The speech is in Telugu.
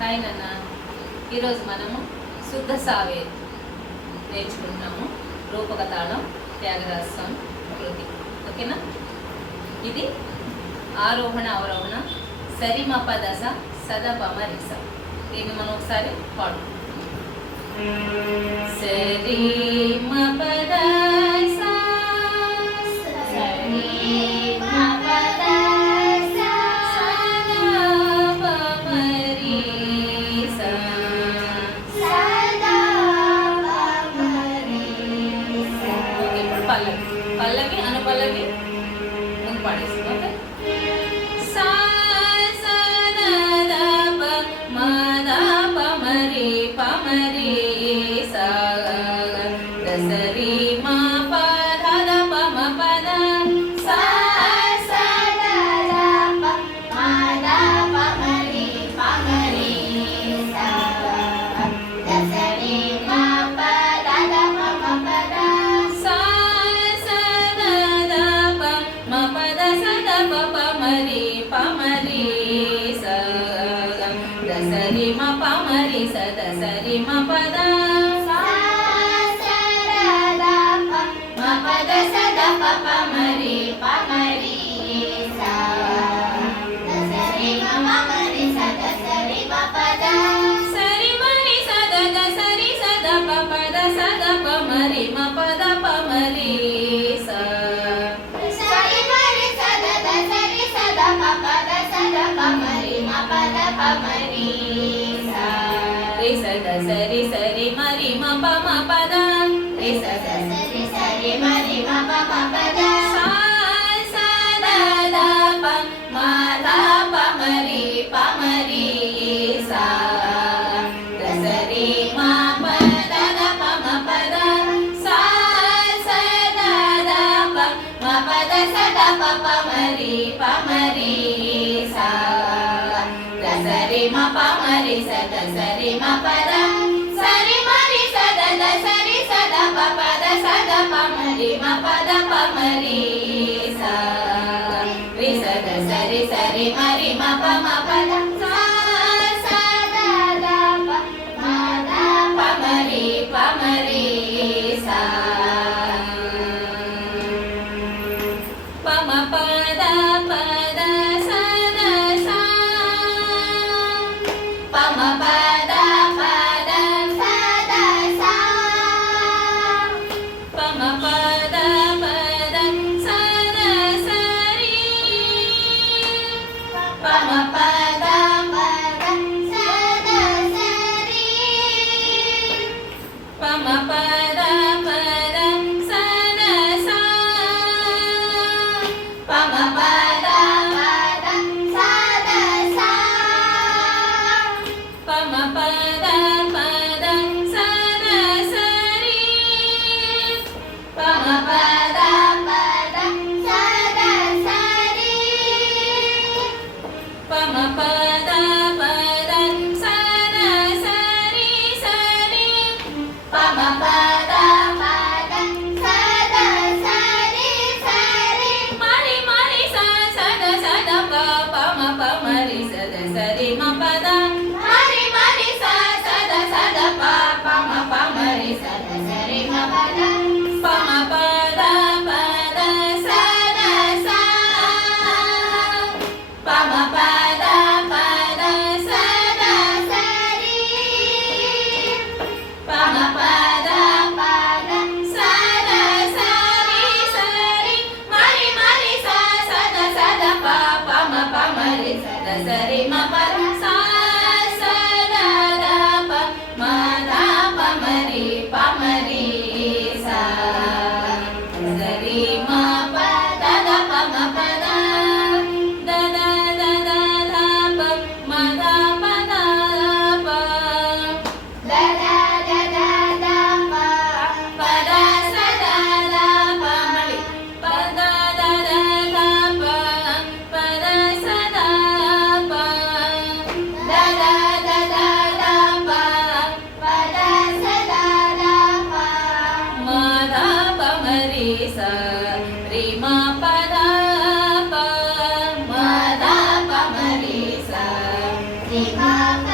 హాయ్ నాన్న. ఈరోజు మనము శుద్ధ సావేరు నేర్చుకుంటున్నాము. రూపక తాళం త్యాగరాజ స్వామి కృతి. ఓకేనా? ఇది ఆరోహణ అవరోహణ సరిమ పదస సదపమరిస. దీన్ని మనం ఒకసారి పాడు. సరిమ పదస పల్లవి అనుపల్లవి ముందు పాడేసి. ఓకే? సా సా ద ద ప మ ద ప మ రి ప మ రి సా ద స రి మ ప ధ ద ప మ ప ద సా సా ద ద ప మ ద ప మ రి ప మ రి సా ద స రి మ ప ద ద ప మ ప ద సా సరి మ ప మరి స ద సరి మ ప ద సా స ర ద ప మ ప ద స ద ప ప మ రి ప మ రి సా ద సరి మ ప మ రి స ద సరి మ ప ద సరి మ రి స ద ద సరి స ద ప ప ద స ద ప మ రి మ ప ద ప మ రి సా సరి మ రి స ద ద సరి స ద ప ప ద స ద ప మ రి మ ప ద ప మ రి రి స ద సరి సరి మ రి మ ప మ ప ద రి స ద సరి సరి మ రి మ ప మ ప ద సా స ద ద ప మ ద ప మ రి ప మ రి సా ద సరి మ ప ద ద ప మ ప ద సా స ద ద ప మ ప ద స ద ప ప మ రి ప మ రి సా ద సరి మ ప మ రి స ద సరి మ ప ద సరి మ రి స ద ద సరి స ద ప ప ద స ద ప మ రి మ ప ద ప మ రి సా రి స ద సరి సరి మ రి మ ప మ ప ద సా స ద ద ప మ ద ప మ రి ప మ రి సా ప మ ప ద ప ద స ద సా ప మ ప ద ప ద స ద సా ప మ ప ద ప ద స ద స రి ప మ ప ద ప ద స ద స రి ప మ ప ద ప ద స ద సా ప మ ప ద ప ద స ద సా ప మ ప ద ప ద స ద స రి ప మ ప ద ప ద స ద స రి ప మ ప ద ప ద స ద స రి స రి ప మ ప ద ప ద స ద స రి స రి మ రి మ రి స స ద స ద ప ప మ ప మ రి స ద స రి మ ప ద మ రి మ రి స స ద స ద ప ప మ ప మ రి స ద స రి మ ప ద ప మ ప ద ప ద స ద సా ప మ ప ద ప ద స ద స రి ప మ ప ద ప ద స ద స రి స రి మ రి మ రి స స ద స ద ప ప మ ప మ రి స ద స రి మ ప ద సా స ద ద ప మ ద ప మ రి ప మ రి సా స రి మ ప ద ద ప మ ప the the the the the ద ప మ ద ప ద ప ద ద ద ద ద ప ప ద స ద ద ప మళ్ళీ ప ద ద ద ద ప ప ద స ద ప ద ద ద ద ద ప ప ద స ద ద ప మ ద ప మ రి స రి మ ప ద ప మ ద ప మ రి స రి మ ప